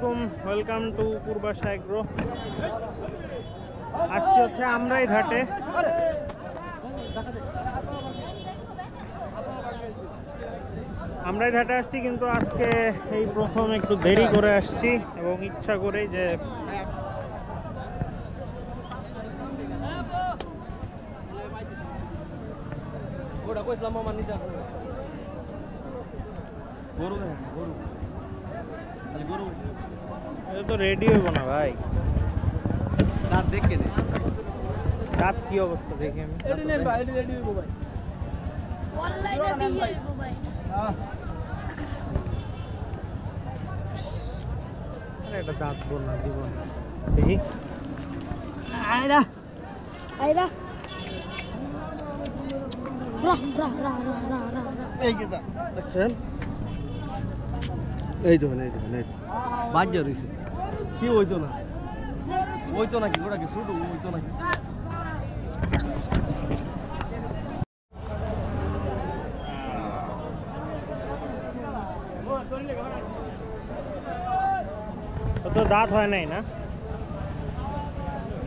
আলাইকুম, welcome to Purbasha agro. আসছি হচ্ছে আমরাই ঘাটে। আমরাই ঘাটে আসছি, কিন্তু আজকে এই প্রথম একটু দেরি করে আসছি এবং ইচ্ছা করেই যে এটা তো রেডি হইব না ভাই। রাত দেখে নে, রাত কি অবস্থা দেখি আমি। এটা দাঁত বল না জীবন দেখি। আয়রা আয়রা এই যে দেখছেন, এই দেখুন এই দেখুন, এই বাজ্যা রয়েছে। কি হইতো না, হইতো নাকি ওটা কি শুধু হইতো নাকি? তো দাঁত হয় নাই না,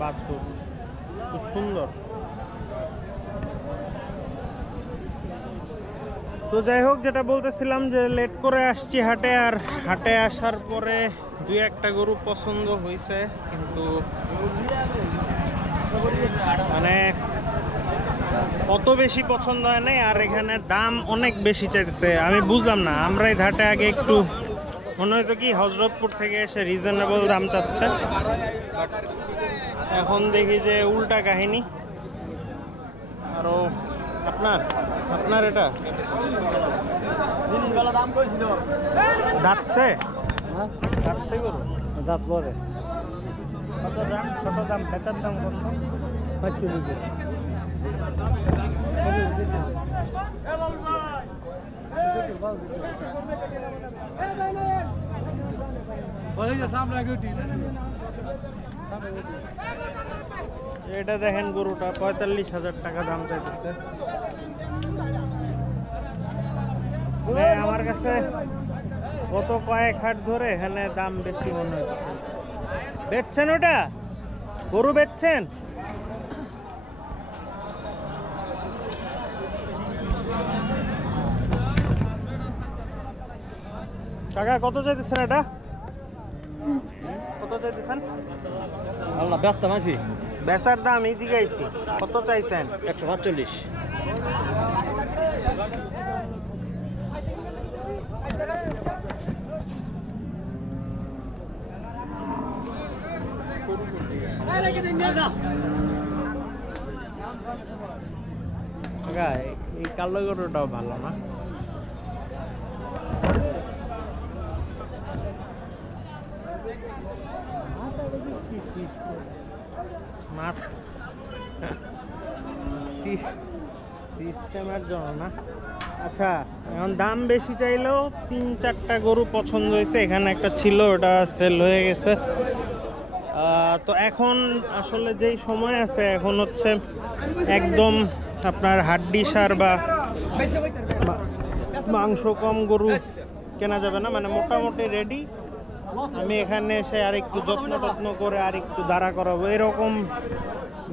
বাথরুম খুব সুন্দর। তো যাই হোক, যেটা বলতেছিলাম যে লেট করে আসছি হাটে, আর হাটে আসার পরে দুই একটা গরু পছন্দ হয়েছে, কিন্তু মানে অত বেশি পছন্দ হয় নাই, আর এখানে দাম অনেক বেশি চাইতেছে। আমি বুঝলাম না, আমরা এই ঘাটে আগে একটু মনে হয়তো কি হজরতপুর থেকে এসে রিজনেবল দাম চাচ্ছে, এখন দেখি যে উল্টা কাহিনী। আরো আপনার এটা দাঁতছে দাঁতছে গরু, দাঁত পরে কত দাম বেচার দাম কত? 45। এটা দেখেন, গরুটা 45,000 টাকা দাম চাইতেছে। আমার কাছে গত কয়েক হাট ধরে এখানে দাম বেশি মনে হচ্ছে। বেচছেন ওটা? গরু বেচছেন? কাকা কত চাইতেছেন এটা? কত চাইতেছেন? আল্লাহ ব্যস্ত আছি। বেচার দাম এই দিকে আইছি, কত চাইছেন? 145। কাকা এই কালো গরুটাও ভালো না? সিস্টেমের জন্য না। আচ্ছা, এখন দাম বেশি চাইলেও 3-4টা গরু পছন্দ হয়েছে। এখানে একটা ছিল, ওটা সেল হয়ে গেছে। তো এখন আসলে যেই সময় আছে, এখন হচ্ছে একদম আপনার হাড্ডি সার বা মাংস কম গরু কেনা যাবে না, মানে মোটামুটি রেডি। আমি এখানে এসে আর একটু যত্ন করে আর একটু দাঁড়া করাবো, এরকম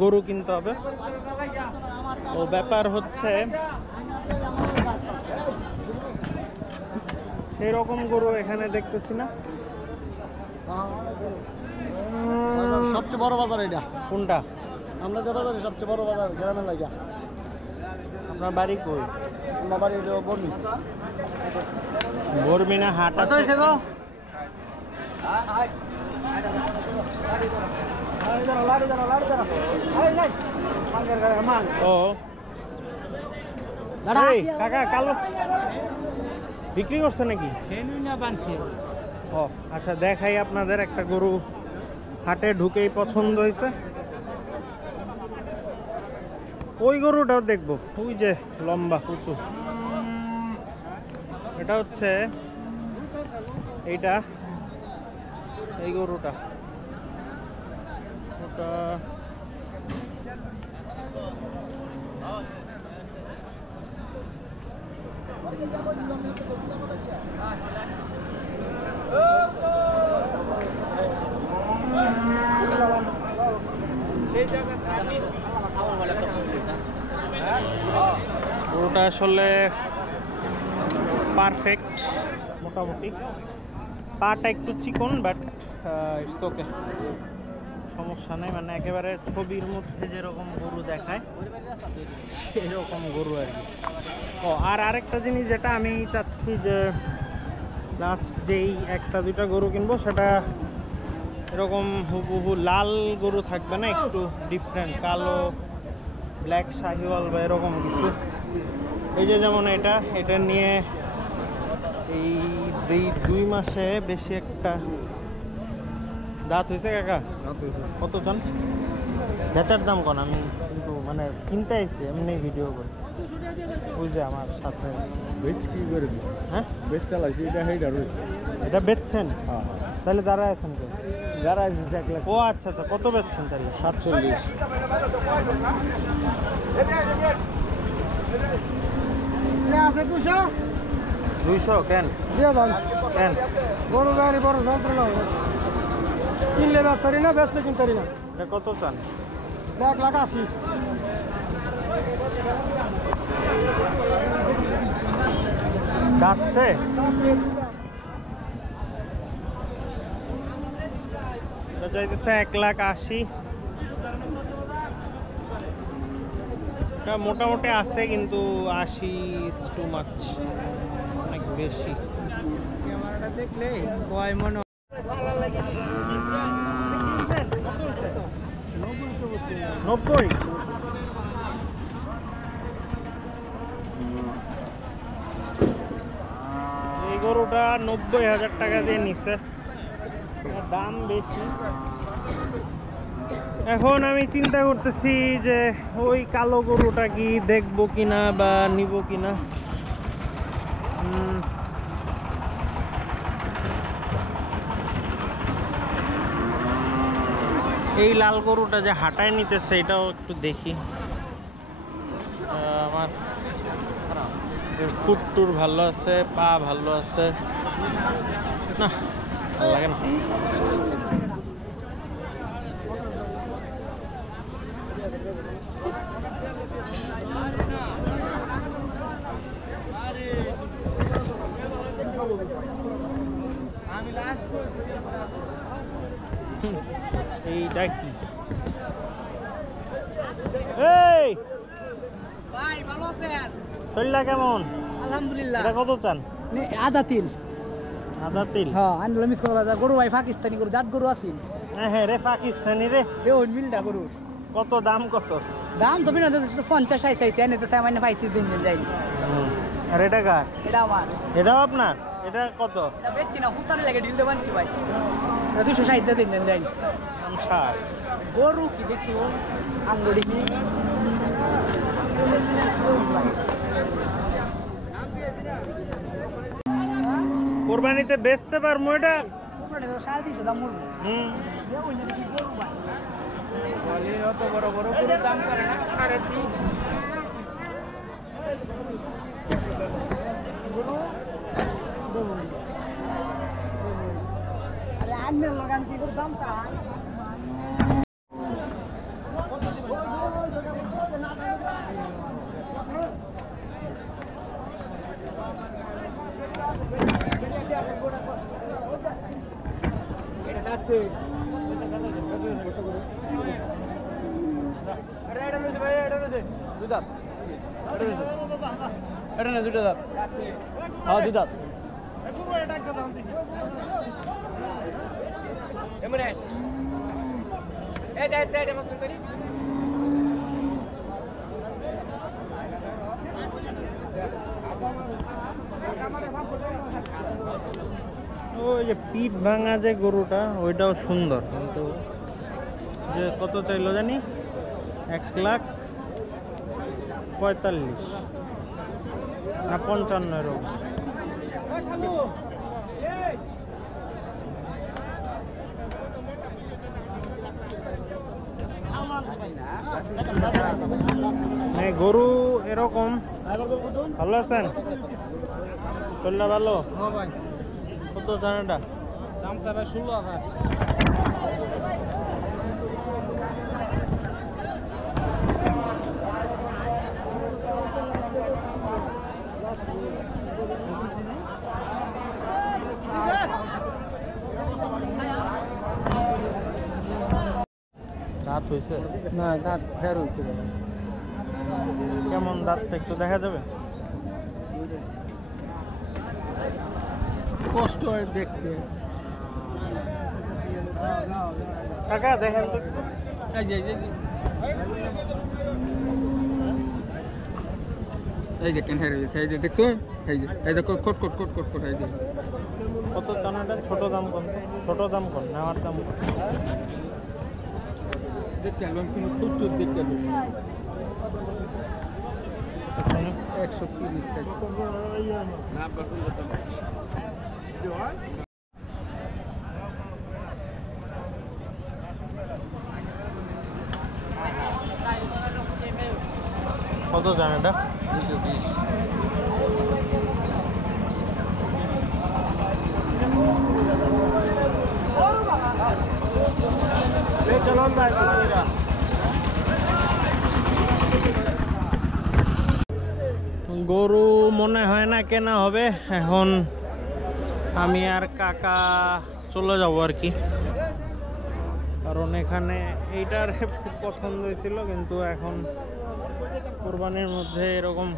গরু কিনতে হবে। ও ব্যাপার হচ্ছে সেরকম গরু এখানে দেখতেছি না। সবচেয়ে বড় বাজার এটা। কোনটা? আমরা যে বাজারে সবচেয়ে বড় বাজার গ্রামের লাগা। আপনার বাড়ি কই? আমার বাড়ি বর্মি। বর্মিনা হাট আছে গো। ও কাকা কালো বিক্রি করছে নাকি? ও আচ্ছা, দেখাই আপনাদের একটা গরু হাটে ঢুকেই পছন্দ হয়েছে। ওই গরুটাও দেখবো, ওই যে লম্বা উঁচু, এটা হচ্ছে এইটা, এই গরুটা। ওটা গরুটা আসলে পারফেক্ট মোটামুটি, পাটা একটু চিকন বাট ইটস ওকে, সমস্যা নেই। মানে একেবারে ছবির মধ্যে যেরকম গরু দেখায় সেরকম গরু আর কি। ও আর আরেকটা জিনিস যেটা আমি চাচ্ছি যে লাস্ট যেই একটা দুইটা গরু কিনবো সেটা এরকম হুবহু লাল গরু থাকবে না, একটু ডিফারেন্ট, কালো ব্ল্যাক শাহিওয়াল বা এরকম কিছু। এই যে যেমন এটা নিয়ে এই 2 মাসে বেশি একটা দাঁত হয়েছে কাকা। কত চান? বেচার দাম কোন? আমি কিন্তু মানে কিনতে আইছি এমনি ভিডিও করে। ওই যে আমার সাথে বেচ কি করে দিছে? হ্যাঁ বেচ চালাইছি, এটা হেইডা রয়েছে। এটা বেচছেন? হ্যাঁ। তাহলে দাঁড়ায় আছেন তো? যারা আছে 1 লাখ। ও আচ্ছা আচ্ছা, কত বেচছেন তাহলে? 47। আছে 200 কেন? কেন? বড় গাড়ি বড় যন্ত্রণা কিনলে বেচতারি না, বেচলে কিনতারি না। এটা কত চান? 1,80,000। যাচ্ছে এটা চাইতেছে 1,80,000। এটা মোটামুটি আছে কিন্তু 80 is too much, অনেক বেশি। ক্যামেরাটা দেখলে কয় মনে 90। এই গরুটা 90,000 টাকা দিয়ে নিছে, দাম বেশি। এখন আমি চিন্তা করতেছি যে ওই কালো গরুটা কি দেখবো কিনা বা নিব কিনা। এই লাল গরুটা যে হাঁটায় নিতেছে এটাও একটু দেখি। আমার ফুট টুর ভালো আছে, পা ভালো আছে, না ভালো লাগে না। এইটা কি? এই ভাই ভালো আছেন? শরীরটা কেমন? আলহামদুলিল্লাহ। এটা কত চান? আদা তিল। আদা তিল? হ্যাঁ আনলো মিস করা গরু ভাই পাকিস্তানি গরু, জাত গরু আছেন? হ্যাঁ রে, পাকিস্তানি রে। দেউন মিলটা গরুর কত দাম কত? দাম তো বিনা 50-60 চাইছে, এনে তো সামান্য 35 দিন যাই। আর এটা কার? এটা আমার। এটাও আপনার? এটা কত? এটা বেচছি না, হুতারে লাগে ডিল দেব আনছি ভাই। এটা 260 দিন যাই। গরু কি দেখছি ও আঙ্গুড়ি কি কোরবানিতে বেচতে পারবো এটা? 350 দাম মূল্য। অত বড় বড় গরুর দাম করে না 3.5। আরে আন্নের লাগান কি করে দাম তা? এটা আছে এটা রয়েছে ভাই, এটা রয়েছে দুই দাঁত, এটা না দুটো দাঁত। হ্যাঁ দুই দাঁত। ওই যে পিঠ ভাঙা যে গরুটা ওইটাও সুন্দর, কিন্তু যে কত চাইলো জানি? 1,45,000 না 55 এরকম। গরু এরকম। ভালো আছেন? চললে ভালো? হ্যাঁ ভাই। কত জানাটা? দাম স্যার 16,000। দাঁত হয়েছে? না দাঁত ফের হয়েছে। কেমন দাঁতটা একটু দেখা যাবে? কষ্ট হয় দেখতে। কাকা দেখেন তো। এই যে কেন হেরে গেছে, এই যে দেখছো, এই যে কোট এই যে। কত চানাটা? ছোট দাম কোন? ছোট দাম কোন? নেওয়ার দাম কোন? দেখতে আলবাম কিন্তু খুব দেখতে আলবাম 130 না পছন্দ তো। কত চানাটা? 220। গরু মনে হয় না কেনা হবে এখন। আমি আর কাকা চলে যাব আর কি, কারণ এখানে এইটার খুব পছন্দ হয়েছিল, কিন্তু এখন কোরবানির মধ্যে এরকম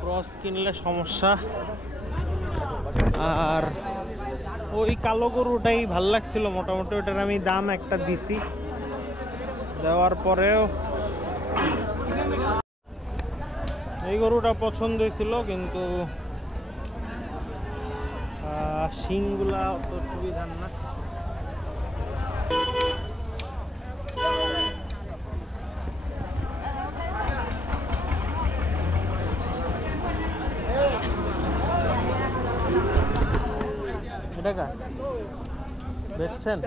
ক্রস কিনলে সমস্যা। আর ওই কালো গরুটাই ভাল লাগছিল মোটামুটি, ওটার আমি দাম একটা দিছি, দেওয়ার পরেও এই গরুটা পছন্দ হয়েছিল, কিন্তু শিংগুলা অত সুবিধার না। এটা কার বেচছেন?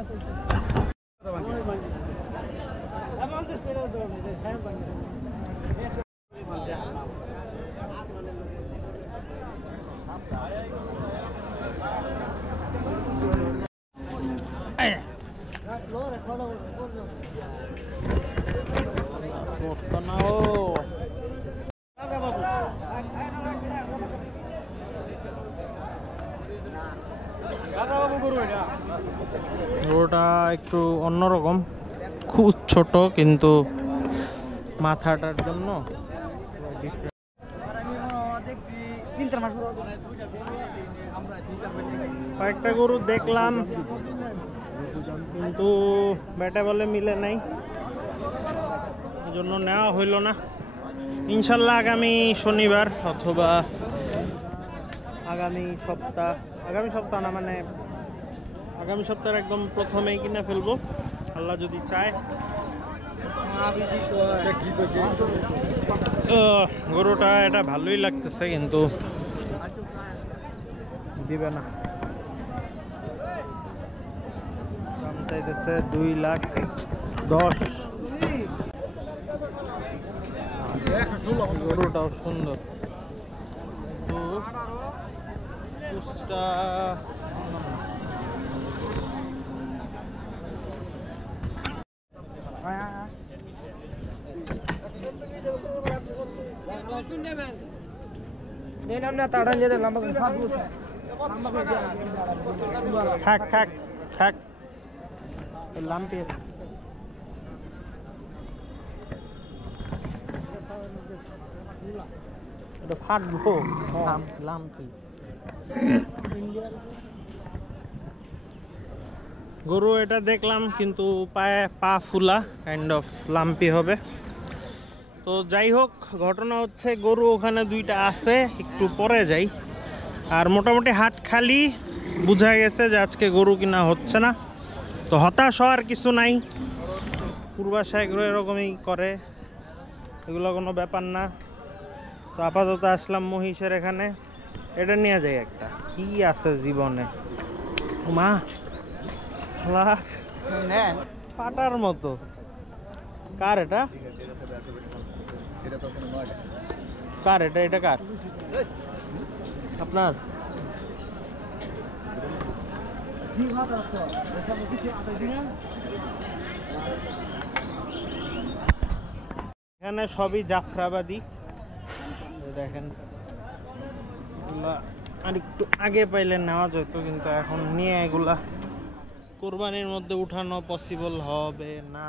গরুটা একটু অন্যরকম, খুব ছোট, কিন্তু মাথাটার জন্য কয়েকটা গরু দেখলাম, কিন্তু ব্যাটা বলে মিলে নাই, এই জন্য নেওয়া হইল না। ইনশাল্লাহ আগামী শনিবার অথবা আগামী সপ্তাহ না, মানে আগামী সপ্তাহের একদম প্রথমেই কিনে ফেলবো আল্লাহ যদি চায়। গরুটা এটা ভালোই লাগতেছে, কিন্তু দিবে না। দাম চাইতেছে 2,10,000। গরুটাও সুন্দর, কুচটা থাক লাম্পি এটা ফাটবো। লাম্পি গরু এটা দেখলাম, কিন্তু পায়ে পা ফুলা, কাইন্ড অফ লাম্পি হবে। তো যাই হোক, ঘটনা হচ্ছে গরু ওখানে দুইটা আছে, একটু পরে যাই। আর মোটামুটি হাট খালি, বোঝা গেছে যে আজকে গরু কিনা হচ্ছে না। তো হতাশ হওয়ার কিছু নাই, পূর্বাশা এগুলো এরকমই করে, এগুলো কোনো ব্যাপার না। তো আপাতত আসলাম মহিষের এখানে, এটা নিয়ে যাই একটা, কি আছে জীবনে। মা পাটার মতো। কার এটা? কার এটা? এটা কার? আপনার? এখানে সবই জাফরাবাদী, দেখেন এগুলা আর একটু আগে পাইলে নেওয়া যেত, কিন্তু এখন নিয়ে এগুলা কোরবানির মধ্যে উঠানো পসিবল হবে না।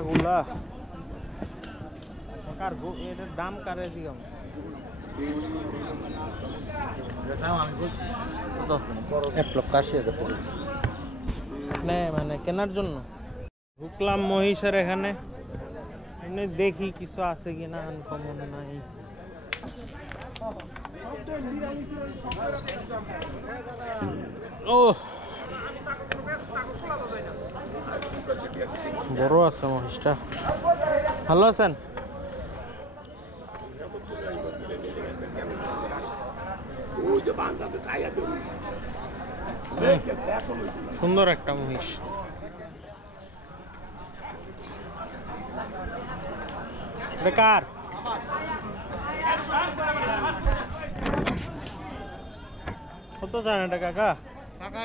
এগুলা কার এটার দাম কারে দিও মানে কেনার জন্য ঢুকলাম মহিষের এখানে, দেখি কিছু আছে কিনা, আনকমন নাই। ও বড় আছে মহিষটা। ভালো আছেন? সুন্দর একটা মহিষ। বেকার কত জান এটা কাকা? কাকা